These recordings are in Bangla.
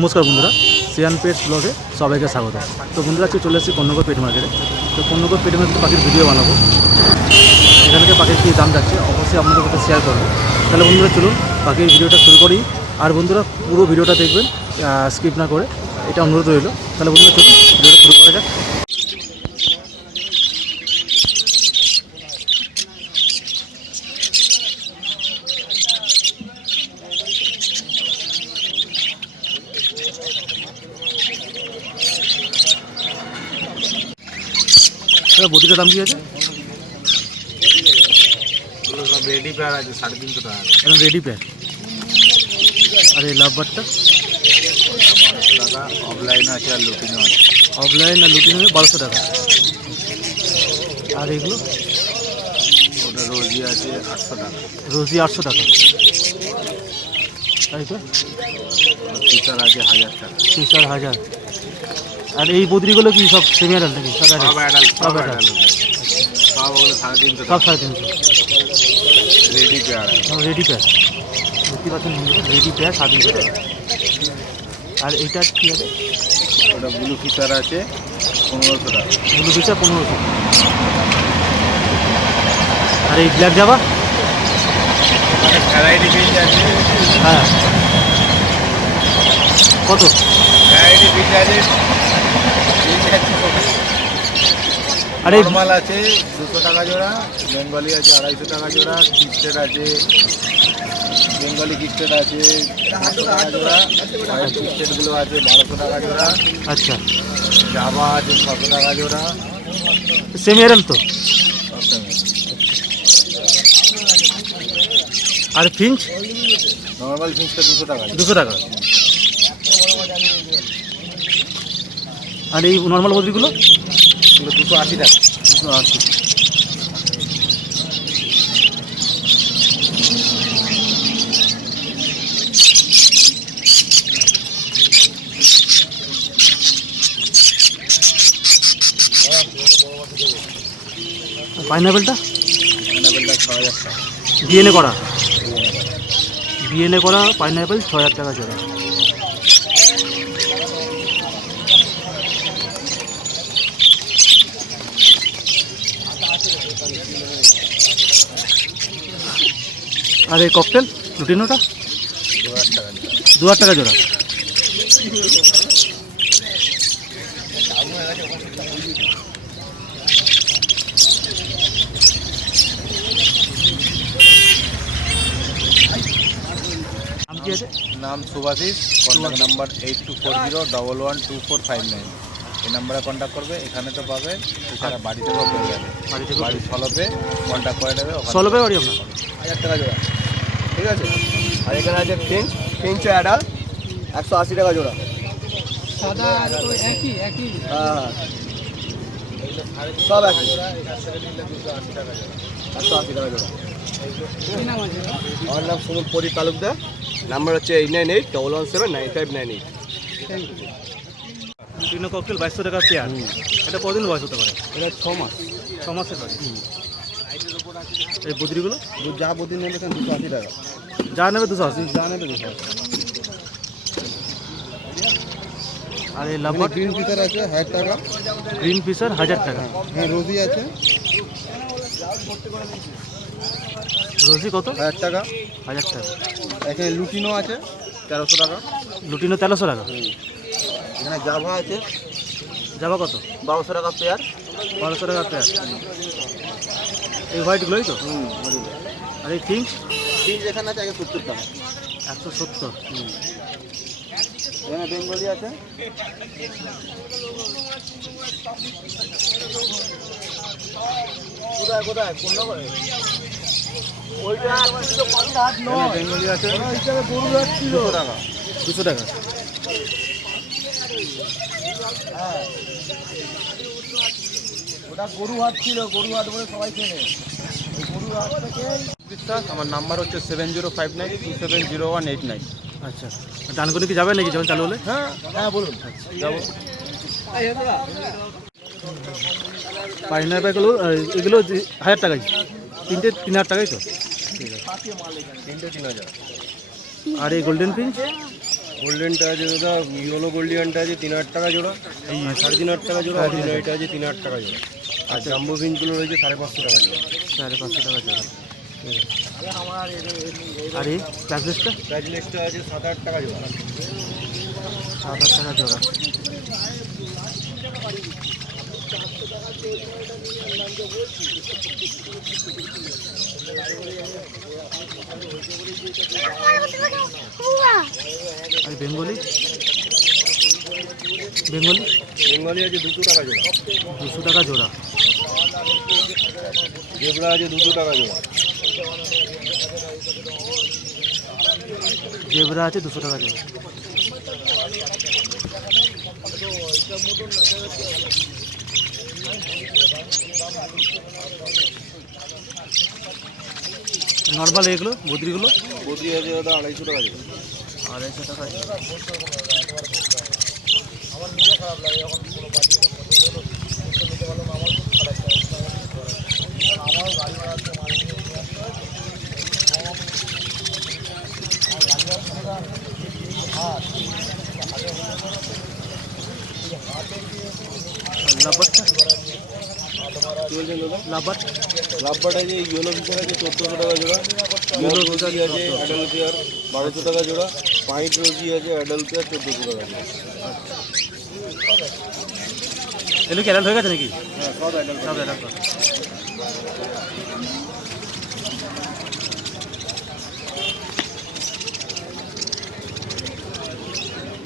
নমস্কার বন্ধুরা, সিয়ান পেটস ব্লগে সবাইকে স্বাগত। তো বন্ধুরা, আজকে চলে এসেছি কন্নগর পেট মার্কেটে। তো কন্নগর পেট মার্কেটে পাখির ভিডিও বানাবো। এখান থেকে পাখির কী দাম যাচ্ছে অবশ্যই আপনাদের সাথে শেয়ার করবো। তাহলে বন্ধুরা চলুন পাখির ভিডিওটা শুরু করি। আর বন্ধুরা পুরো ভিডিওটা দেখবেন, স্কিপ না করে, এটা অনুরোধ রইল। তাহলে বন্ধুরা চলুন ভিডিওটা শুরু করা যাক। বটিটার দাম কি আছে? রেডি পেয়ার আছে 350 টাকা। একদম রেডি পেয়ার। আর এই লাভবারটা টাকা অফলাইন আছে আর লুটিনও আছে। অফলাইন আর লুটিন হবে 1200 টাকা। আর এগুলো ওটা রোজি আছে 800 টাকা। রোজি 800 টাকা। তাই তো ফিচার আছে 1000 টাকা। ফিচার 1000। আর এই বদ্রিগুলো কি সব সেমি অ্যাডাল্ট নাকি? সব অ্যাডাল্ট। সব ওগুলো 350 সব টাকা। 350। রেডি পেয়ার রেডি পেয়ার দেখতে পাচ্ছেন, রেডি পেয়ার 700 টাকা। আর এইটা কি আছে? ওটা ব্লু ফিচার আছে 1500 টাকা। Blue feature 1500। আর এই ব্ল্যাক জাভা ভ্যারাইটি ফিচ আছে। হ্যাঁ, কত? ভ্যারাইটি ফিচ আছে। আর এই নরমাল আছে 200 টাকা জোড়া, বেঙ্গলি আছে 250 টাকা জোড়া, কিস্টেড আছে, বেঙ্গলি কিস্টেড আছে 500 টাকা জোড়া, হোয়াইট কিস্টেডগুলো আছে 1200 টাকা জোড়া। আচ্ছা, জাভা আছে 600 টাকা জোড়া। সেমি অ্যাডাল্ট তো? সব সঙ্গে আর ফিঞ্চ নর্মাল ফিচটা 200 টাকা। 200 টাকা। আর এই নর্মাল বদ্রিগুলো 280 টাকা। 280। পাইনাপেলটা 6000 টাকা। ডিএনএ করা পাইনাপেল 6000 টাকা জোড়া। আর এই ককটেল লুটিনোটা 2000 টাকা জোড়া। নাম কি আছে? নাম সুভাশিস, কন্ট্যাক্ট নাম্বার 8240112459। এই নাম্বারে কন্ট্যাক্ট করবে, এখানে তো পাবে, এছাড়া বাড়িতে পেয়ে যাবে। বাড়ি সলভে কন্ট্যাক্ট করে নেবে। সলভে বাড়ি আপনার 1000 টাকা জোড়া, ঠিক আছে। আর এখানে আছে ফিঞ্চ অ্যাডাল 180 টাকা জোড়া। সাদা আর ওই একই হ্যাঁ, সব একই। 180 টাকা জোড়া। কি নাম আছে? আমার নাম সুমন পরি তালুকদার, নাম্বার হচ্ছে 8981179598। লুটিনো ককটেল 2200 টাকা পেয়ার। এটা কদিন বয়স হতে পারে? এটা 6 মাস। 6 মাসের পারে। এই বদ্রিগুলো যা প্রতি নেবে 280 টাকা। যা নেবে 280। যা নেবে 280। আর এই লাভবার্ড গ্রিন ফিচার আছে 1000 টাকা। গ্রিন ফিশার 1000 টাকা। হ্যাঁ, রোজি আছে রোজি কত? 1000 টাকা। 1000 টাকা। এখানে লুটিনো আছে 1300 টাকা। লুটিনো 1300 টাকা। এখানে জাভা আছে যাবা কত? 1200 টাকা পেয়ার। 1200 টাকা পেয়ার। এই হোয়াইটগুলোই তো? আর এই পিঙ্ক ফিজ এখানে আছে 70 টাকা। 170। এখানে বেঙ্গলি আছে কোথায় কোন্নগরে। ওইটা তো পাখির হাত নয়, বেঙ্গলি আছে হিসাবে গরু হাত ছিল 200 টাকা। 200 টাকা। হ্যাঁ, ওটা গরু হাত ছিল, গরু হাত বলে সবাই চেনে। ওই গরু হাত থেকে বিশ্বাস। আমার নাম্বার হচ্ছে 7059270189। আচ্ছা, ডানকুনি কি যাবে নাকি যখন চালু হলে? হ্যাঁ হ্যাঁ, বলুন যাবো। পাইনাপেলগুলো এগুলো 1000 টাকাই, তিনটে 3000 টাকাই তো? ঠিক আছে, তিনটে 3000। আর এই গোল্ডেন পিঞ্চ গোল্ডেনটা আছে দাদা, ইয়েলো গোল্ডিয়ানটা আছে 3,000 টাকা জোড়া, 3,500 টাকা জোড়া, আর এটা আছে 3,000 টাকা জোড়া। আর জাম্বো ফিনগুলো রয়েছে 550 টাকা জোড়া। 550 টাকা জোড়া, ঠিক আছে। আর এই প্যাকেজটা প্যাজলেসটা আছে 7,000 টাকা জোড়া। 7,000 টাকা জোড়া। আর বেঙ্গলি বেঙ্গলি বেঙ্গলি আছে 200 টাকা জোড়া। 200 টাকা জোড়া। জেবরা আছে 200 টাকা জোড়া। জেবরা আছে 200 টাকা জোড়া। নর্মাল এগুলো বদ্রিগুলো বদ্রি আছে দাদা 250 টাকা জোড়া। 250 টাকা জোড়া। লাভবারটা কি বলছেন দাদা? লাভবার লাভবাট আছে ইয়েলো ফিচার আছে 1400 টাকা জোড়া। ইয়েলো রোজি আছে অ্যাডাল্ট পেয়ার 1200 টাকা জোড়া। পাইট রোজি আছে অ্যাডাল্ট পেয়ার 1400 টাকা জোড়া। এগুলো কি অ্যাডাল্ট হয়ে গেছে নাকি? হ্যাঁ, সব অ্যাডাল্ট। সব অ্যাডাল্ট।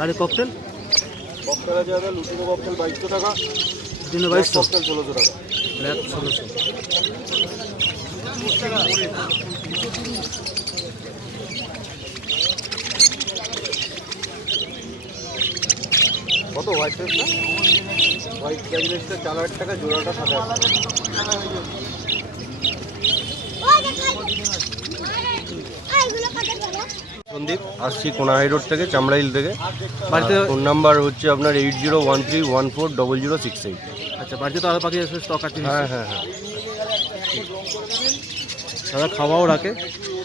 আর এই ককটেল ককটেল আছে দাদা, লুটিনো ককটেল 2200 টাকা। দিন 2200, ককটেল 1600 টাকা। ব্ল্যাক 1600। কত হোয়াইট রেসটা? হোয়াইট রেসটা 4,000 টাকা জোড়াটা 7,000 টাকা। সন্দীপ, আসছি কোনাহাই রোড থেকে, চামড়াইল থেকে। বাড়িতে ফোন নাম্বার হচ্ছে আপনার 8013140068। আচ্ছা, বাড়িতে তো আরও পাখি স্টক আছে? হ্যাঁ হ্যাঁ হ্যাঁ। দাদা খাওয়াও রাখে,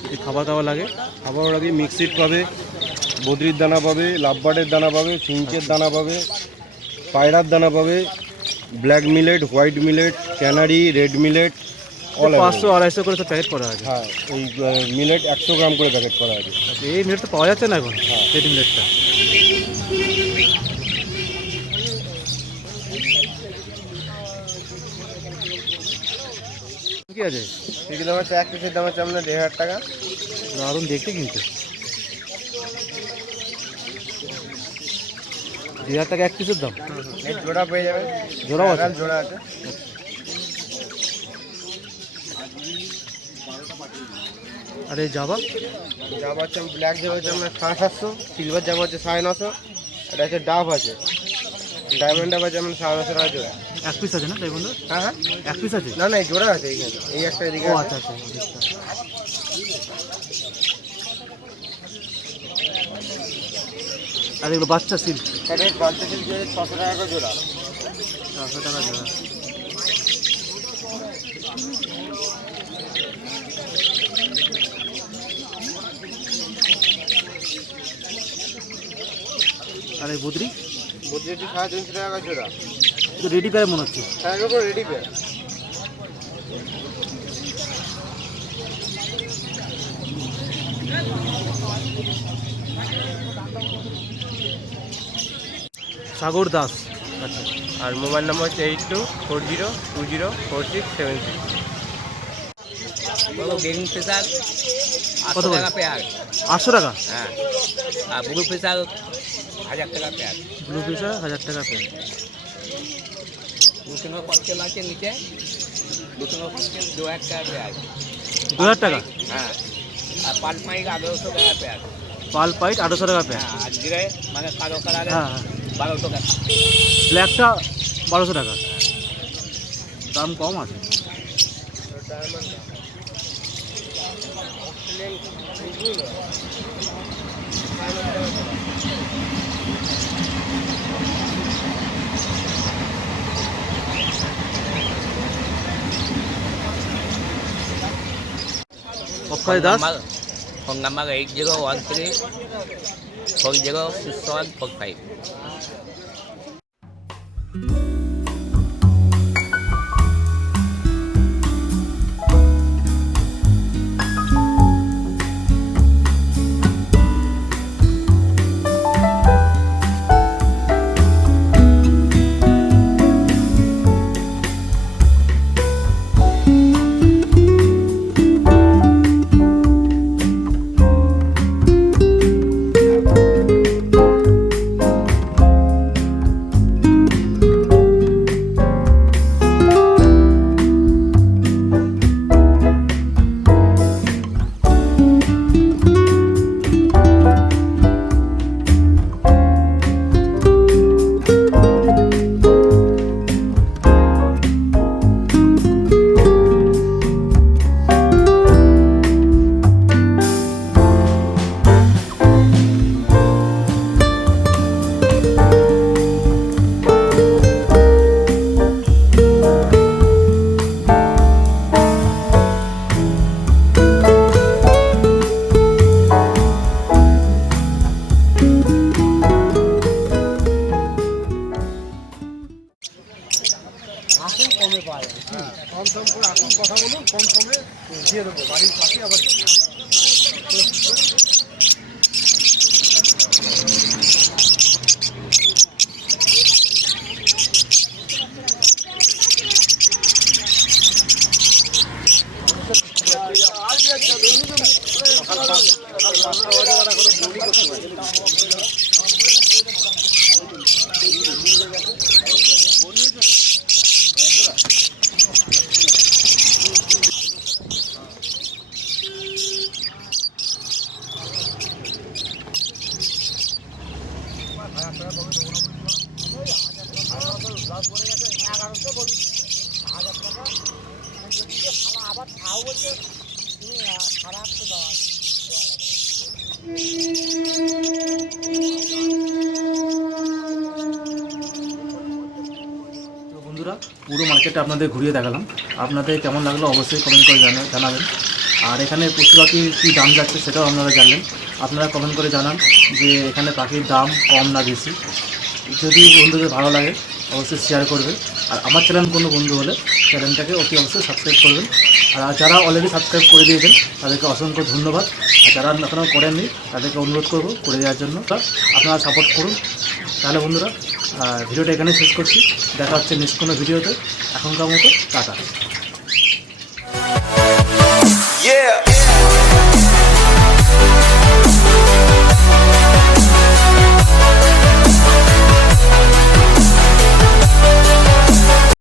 যদি খাবার দাবার লাগে খাবার আগে মিক্সিড পাবে, বদ্রির দানা পাবে, লাভবার্ডের দানা পাবে, ফিঞ্চের দানা পাবে, পায়রার দানা পাবে, black millet, white millet, canary, red millet, all 500-250 করে তো প্যাকেট করা আছে। হ্যাঁ, এই মিলেট 100 গ্রাম করে প্যাকেট করা আছে। আচ্ছা, এই মিলেট তো পাওয়া যাচ্ছে না এখন, হ্যাঁ। রেড মিলেটটা। কি আছে? এগুলো দাম হচ্ছে 1 পিসের দাম হচ্ছে আপনার 1,500 টাকা। দারুণ দেখতে কিন্তু। 2,000 টাকা 1 পিসের দাম? এই জোড়া পেয়ে যাবেন। জোড়াও আছে? জোড়া আছে। আর এই জাবা? জাবা হচ্ছে ব্ল্যাক জাবা হচ্ছে আপনার 750, সিলভার জাবা হচ্ছে 950, এটা হচ্ছে ডাব আছে, ডায়মন্ড ডাব আছে আপনার 950 টাকা জোড়া। 1 পিস আছে না তাই বন্ধু? হ্যাঁ হ্যাঁ, 1 পিস আছে? না না, এই জোড়া আছে এইখানে, এই একটা এদিকে ও আছে। আচ্ছা আচ্ছা। আর এগুলো বাচ্চা সিল্ক? এটা বাচ্চা সিল্ক 600 টাকা করে জোড়া। 400 টাকা জোড়া। আর এই বদ্রি? বদ্রি হচ্ছে 350 টাকা করে জোড়া। তো রেডি প্রায় মনে হচ্ছে। হ্যাঁ, এগুলো রেডি পেয়ার। সাগর দাস। আচ্ছা, আর মোবাইল নাম্বার হচ্ছে 8240204676। গ্রিন ফিশার কত 800 করে? টাকা পেয়ার। 800 টাকা? হ্যাঁ, আর ব্লু ফিশার 1000 টাকা পেয়ার। ব্লু ফিশার 1000 টাকা পেয়ে। দুশো কচ্ছেল আছে নিচে, 200 টাকা পেয়ার। 2000 টাকা? হ্যাঁ, আর পাল মাইক 1800 টাকা পেয়ার। পাল পাইট 800 টাকা পেয়ে। হ্যাঁ, আর জিরে মানে কালো কালারে হ্যাঁ হ্যাঁ। 1200 টাকা। ব্ল্যাকটা 1200 টাকা, দাম কম আছে। অক্ষয় দাস। ফোন নাম্বার 8013 ফগ 0 6 1 ফগ 5। বন্ধুরা পুরো মার্কেটটা আপনাদের ঘুরিয়ে দেখালাম, আপনাদের কেমন লাগলো অবশ্যই কমেন্ট করে জানাবেন। আর এখানে পশু পাখির কী দাম যাচ্ছে সেটাও আপনারা জানলেন, আপনারা কমেন্ট করে জানান যে এখানে পাখির দাম কম না বেশি। যদি বন্ধুদের ভালো লাগে অবশ্যই শেয়ার করবেন। আর আমার চ্যানেল কোনো বন্ধু হলে চ্যানেলটাকে অতি অবশ্যই সাবস্ক্রাইব করবেন। আর যারা অলরেডি সাবস্ক্রাইব করে দিয়েছেন তাদেরকে অসংখ্য ধন্যবাদ। আর যারা এখনও করেননি তাদেরকে অনুরোধ করব করে দেওয়ার জন্য, আপনারা সাপোর্ট করুন। তাহলে বন্ধুরা ভিডিওটা এখানেই শেষ করছি, দেখা হচ্ছে নেক্সট কোনো ভিডিওতে। এখনকার মতো টাটা।